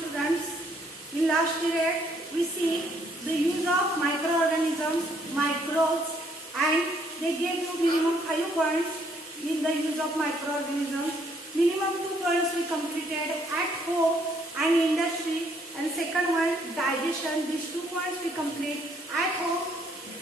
students, in last period we see the use of microorganisms, microbes, and they gave you minimum 5 points in the use of microorganisms. Minimum 2 points we completed at home and industry, and second one digestion. These 2 points we complete at home.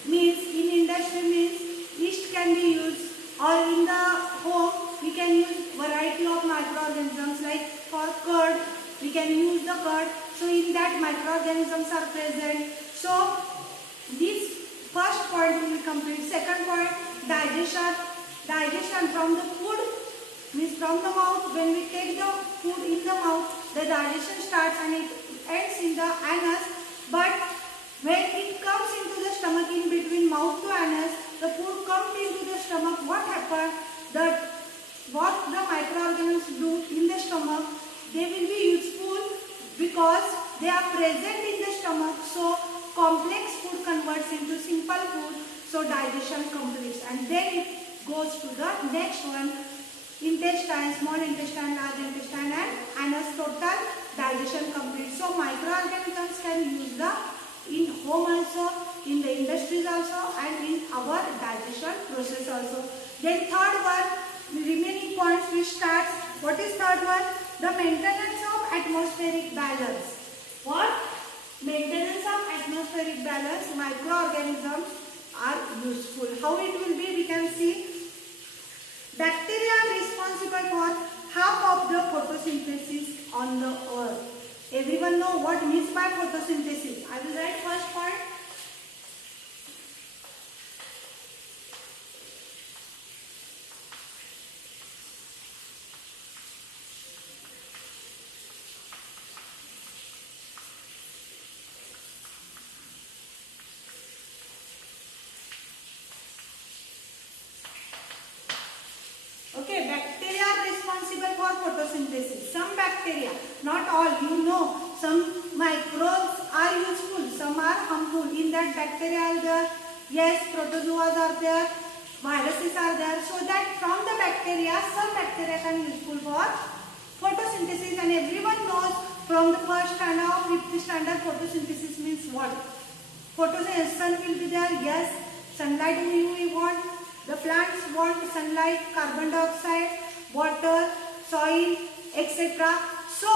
Means in industry means yeast can be used, or in the home we can use variety of microorganisms, like for curd we can use the curd. So in that microorganisms are present. So this first point we will complete. Second point, digestion. Digestion from the food means from the mouth. When we take the food in the mouth, the digestion starts and it ends in the anus. But when it comes into the stomach, in between mouth to anus, the food comes into the stomach. What happens? What the microorganisms do in the stomach, they will be useful because they are present in the stomach. So complex food converts into simple food. So digestion completes, and then it goes to the next one. Intestine, small intestine, large intestine, and anus. Total digestion complete. So microorganisms can use the in home also, in the industries also, and in our digestion process also. Then third one, remaining points we start. What is third one? The maintenance of atmospheric balance. What? Maintenance of atmospheric balance. Microorganisms are useful. How it will be? We can see. Bacteria are responsible for half of the photosynthesis on the earth. Everyone know what means by photosynthesis. I will write first point. Okay, bacteria are responsible for photosynthesis. Some bacteria, not all, you know, some microbes are useful, some are harmful. In that bacteria are there, yes, protozoas are there, viruses are there. So that from the bacteria, some bacteria can be useful for photosynthesis, and everyone knows from the first standard or fifth standard photosynthesis means what? Photosynthesis, sun will be there, yes, sunlight we want. The plants want sunlight, carbon dioxide, water, soil, etc. So,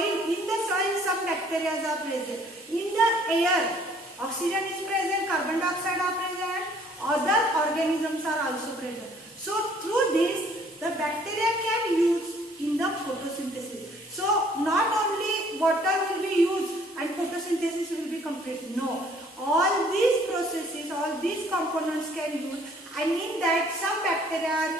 in the soil some bacteria are present. In the air, oxygen is present, carbon dioxide are present, other organisms are also present. So, through this, the bacteria can use in the photosynthesis. So, not only water will be used and photosynthesis will be complete. No, all these processes, all these components can use. I mean that some bacteria are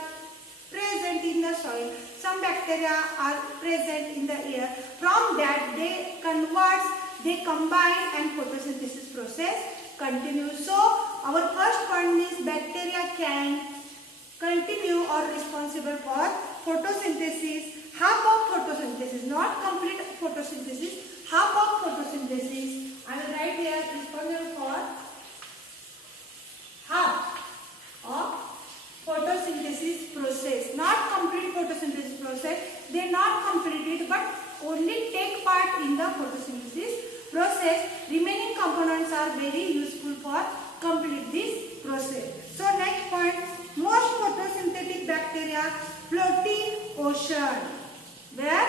present in the soil, some bacteria are present in the air. From that they convert, they combine, and photosynthesis process continues. So our first point is bacteria can continue or responsible for photosynthesis, half of photosynthesis, not complete photosynthesis, half of photosynthesis. I will write here responsible for half of photosynthesis process, not complete photosynthesis process. They not complete it but only take part in the photosynthesis process. Remaining components are very useful for complete this process. So next point, most photosynthetic bacteria float in ocean. Where?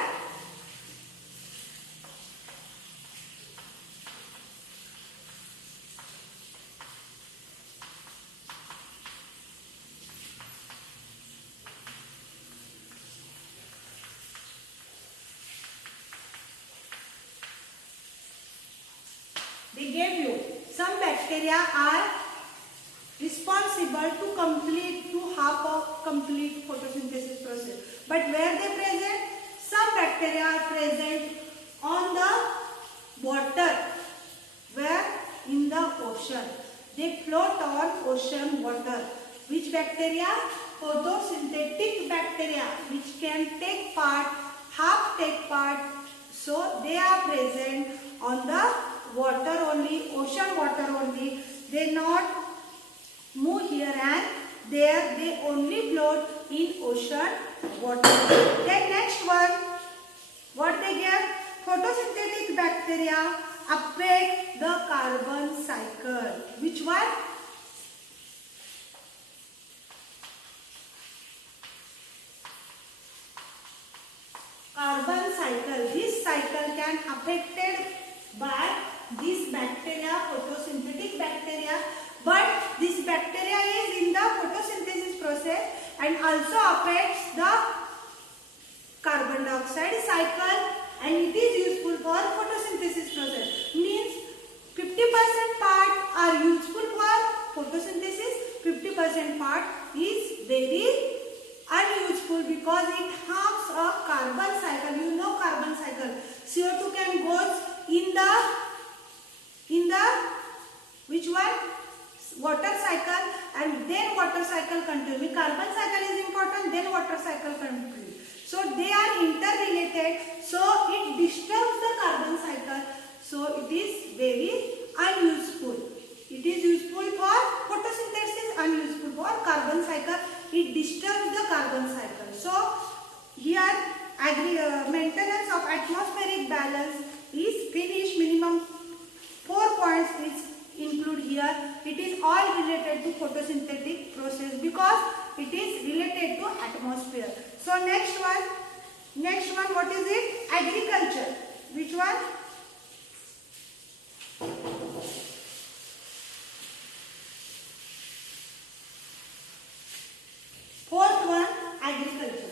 They gave you some bacteria are responsible to half of complete photosynthesis process. But where they present? Some bacteria are present on the water. Where? In the ocean. They float on ocean water. Which bacteria? Photosynthetic bacteria, which can take part, half take part. So they are present on the water only, ocean water only. They not move here and there, they only float in ocean water. Then next one, what they give? Photosynthesis bacteria affect the carbon cycle? Which one? Carbon cycle. This cycle can affected by this bacteria, photosynthetic bacteria, but this bacteria is in the photosynthesis process and also affects the carbon dioxide cycle, and it is useful for photosynthesis process. Means 50% part are useful for photosynthesis, 50% part is very unuseful because it harms a carbon cycle. You know carbon cycle. CO2 can goes in the which one? Water cycle, and then water cycle continue. Carbon cycle is important, then water cycle continue. So they are interrelated. So it disturbs the carbon cycle. So it is very unuseful. It is useful for photosynthesis, unuseful for carbon cycle. It disturbs the carbon cycle. So here maintenance of atmospheric balance is finished. Minimum 4 points is include here. It is all related to photosynthetic process because it is related to atmosphere. So next one, what is it? Agriculture. Which one? Fourth one, agriculture.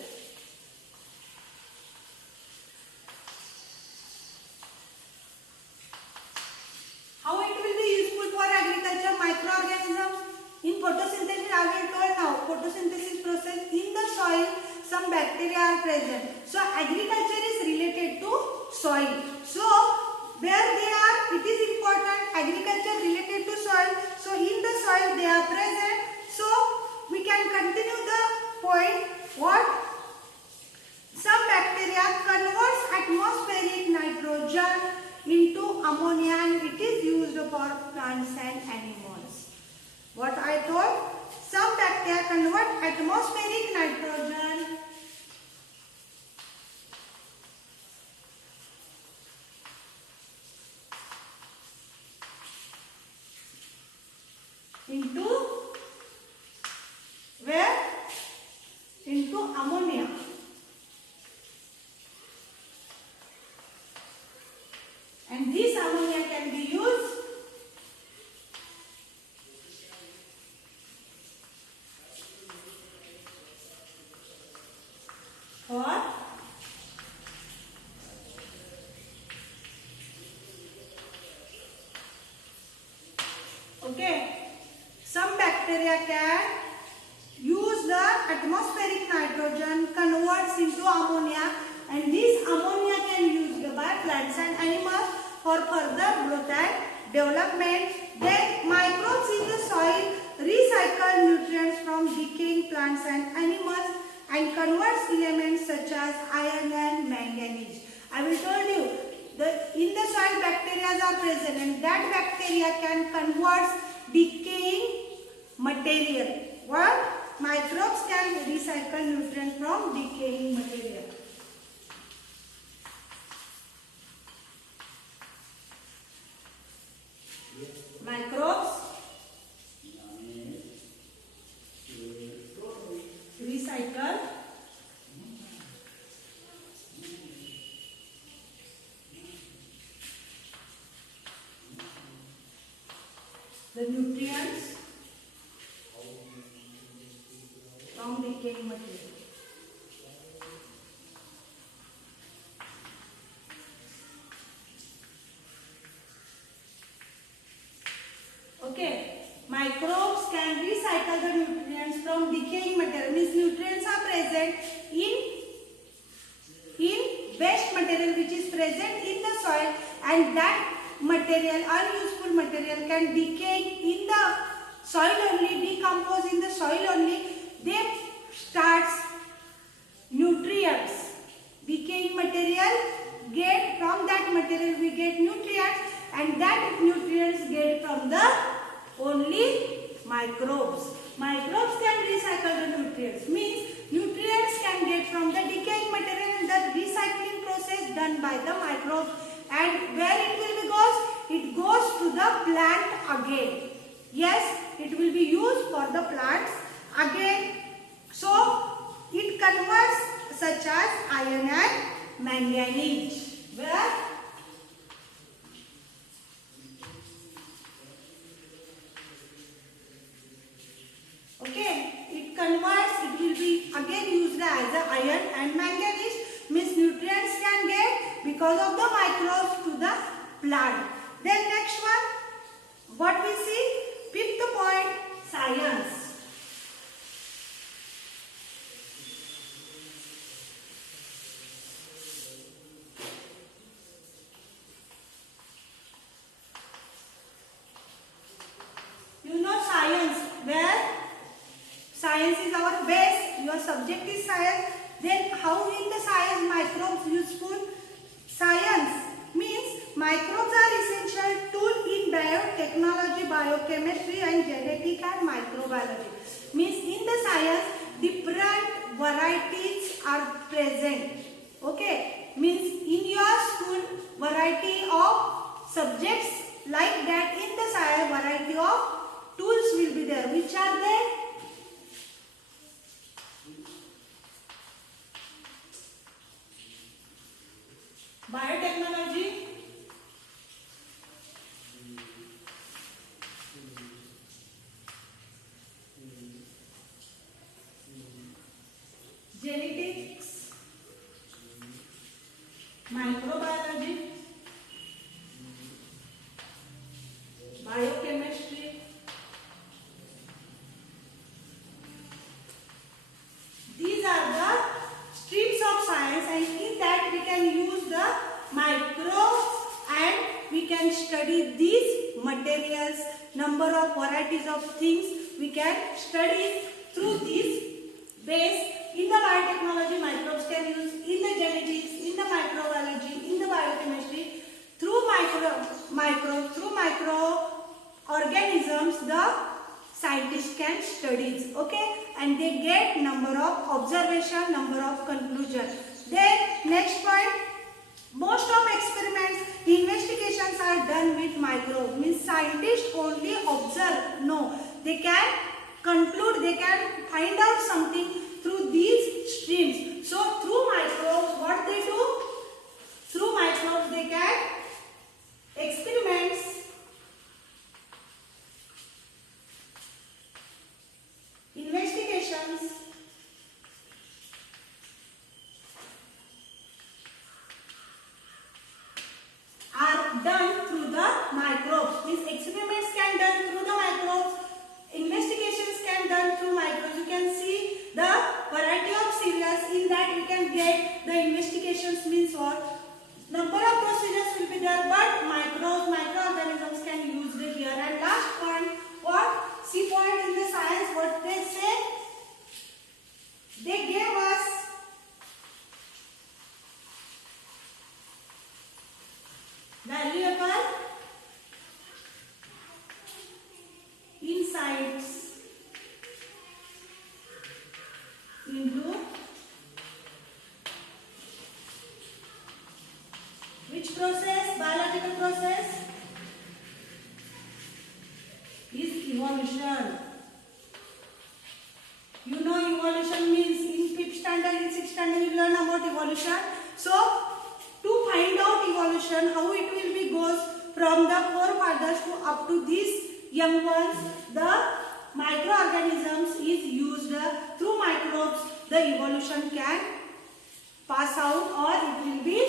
How it will be useful for agriculture? Microorganisms. In photosynthesis, I will told now, photosynthesis process in the soil, some bacteria are present. So agriculture is related to soil. So where they are, it is important. Agriculture related to soil. So in the soil they are present. So we can continue the point. What? Some bacteria converts atmospheric nitrogen into ammonia and it is used for plants and animals. What I told? Some bacteria convert atmospheric nitrogen into where? Into ammonia. And this ammonia can be used for some bacteria can use the atmospheric nitrogen, converts into ammonia, and this ammonia can be used by plants and animals for further growth and development. Then microbes in the soil recycle nutrients from decaying plants and animals and converts elements such as iron and manganese. I will told you in the soil bacteria are present and that bacteria can convert decaying material. What? Microbes can recycle nutrients from decaying material. Microbes recycle the nutrients from decaying material. Okay, microbes can recycle the nutrients from decaying material. Means nutrients are present in waste material which is present in the soil, and that material, unuseful material, can decay in the soil only, decompose in the soil only. They starts nutrients. Decaying material, get from that material we get nutrients, and that nutrients get from the only microbes. Microbes can recycle the nutrients. Means nutrients can get from the decaying material, and the recycling process done by the microbes, And where it will be goes? It goes to the plant again. Yes, it will be used for the plants again. So it converts such as iron and manganese. Where? Okay, it converts, it will be again used as a iron and manganese, means nutrients can get because of the microbes to the plant. Then next one, what we see? Fifth point, science. You know science, where science is our base, your subject is science. Then how in the science microbes useful? Science means microbes are essential tool in biotechnology, biochemistry and genetic and microbiology. Means in the science different varieties are present. Okay, means in your school variety of subjects, like that in the science variety of tools will be there. Which are they? Biotechnology, genetics, microbiology, biochemistry. These are the streams of science, and in that we can use the microbes and we can study these materials, number of varieties of things we can study through this base. In the biotechnology, microbes can use, in the genetics, in the microbiology, in the biochemistry, through microorganisms the scientists can study, okay, and they get number of observation, number of conclusion. Then next point, most of experiments, investigations are done with microbes. Means scientists only observe. No, they can conclude, they can find out something through these streams. So through microbes, what they do? Through microbes they can experiments, investigations, are done through the microbes. These experiments can done through the microbes, investigations can done through microbes. You can see the variety of cereals, in that we can get the investigations means what? Number of procedures will be there, but microorganisms can use it here. And last point, what? C point in the science, what they say? They gave us valuable insights into which process? Biological process is evolution. You know evolution means in 5th standard, in 6th standard you learn about evolution. So to find out evolution, how it will be goes from the forefathers to up to these young ones, the microorganisms is used through microbes. The evolution can pass out, or it will be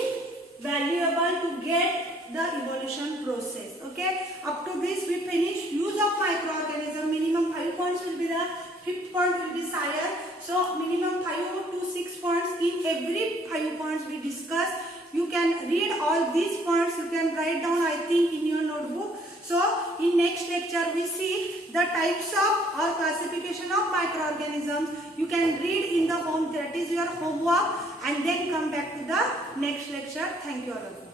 valuable to get the evolution process. Okay, up to this we finish use of microorganism. Minimum 5 points will be there. 5th point will be science. So minimum 5 to 6 points. In every 5 points we discuss. You can read all these points. You can write down, I think, in your notebook. So in next lecture we see the types of or classification of microorganisms. You can read in the home. That is your homework, and then come back to the next lecture. Thank you all.